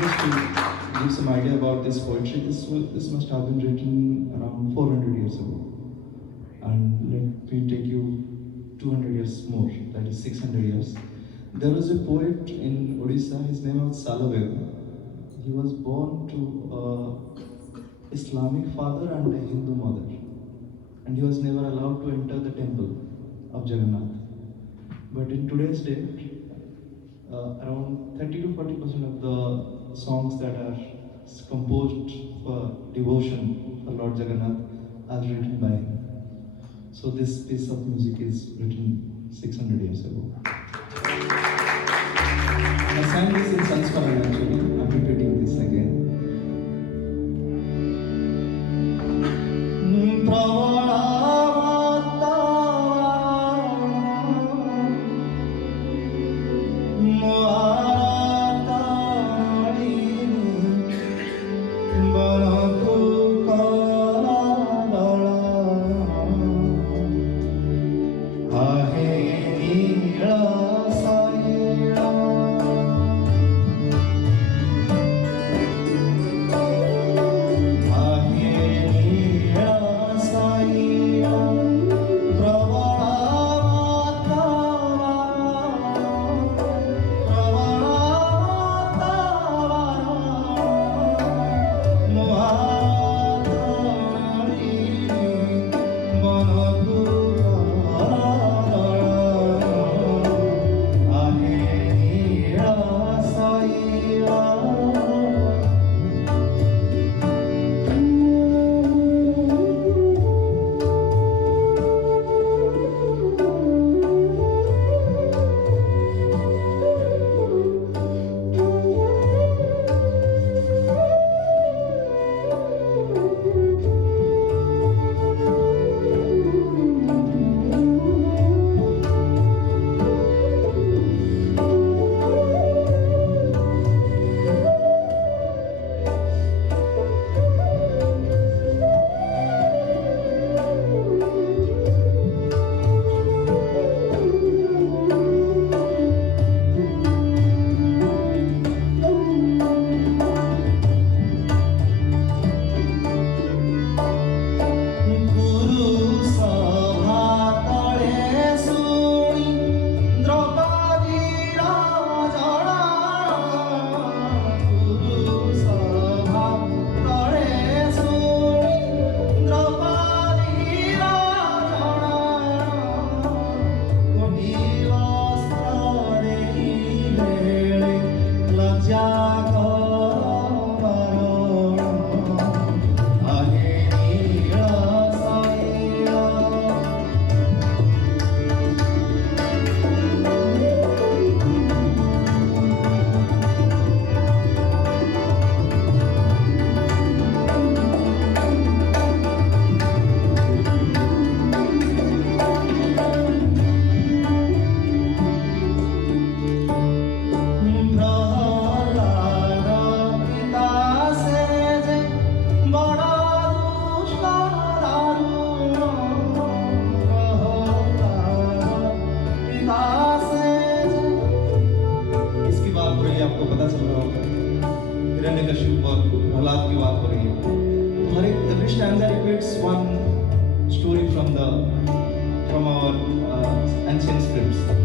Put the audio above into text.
Just to give some idea about this poetry, this must have been written around 400 years ago. And let me take you 200 years more, that is 600 years. There was a poet in Odisha, his name was Salavega. He was born to a Islamic father and a Hindu mother. And he was never allowed to enter the temple of Jagannath. But in today's date, around 30 to 40% of the songs that are composed for devotion for Lord Jagannath are written by him. So this piece of music is written 600 years ago. I sang this in Sanskrit actually. I'm repeating this again. आपको पता चल रहा होगा हिरण्यकश्यप और प्रहलाद की बात हो रही है. तो हर एक every stanza repeats one story from our ancient scripts.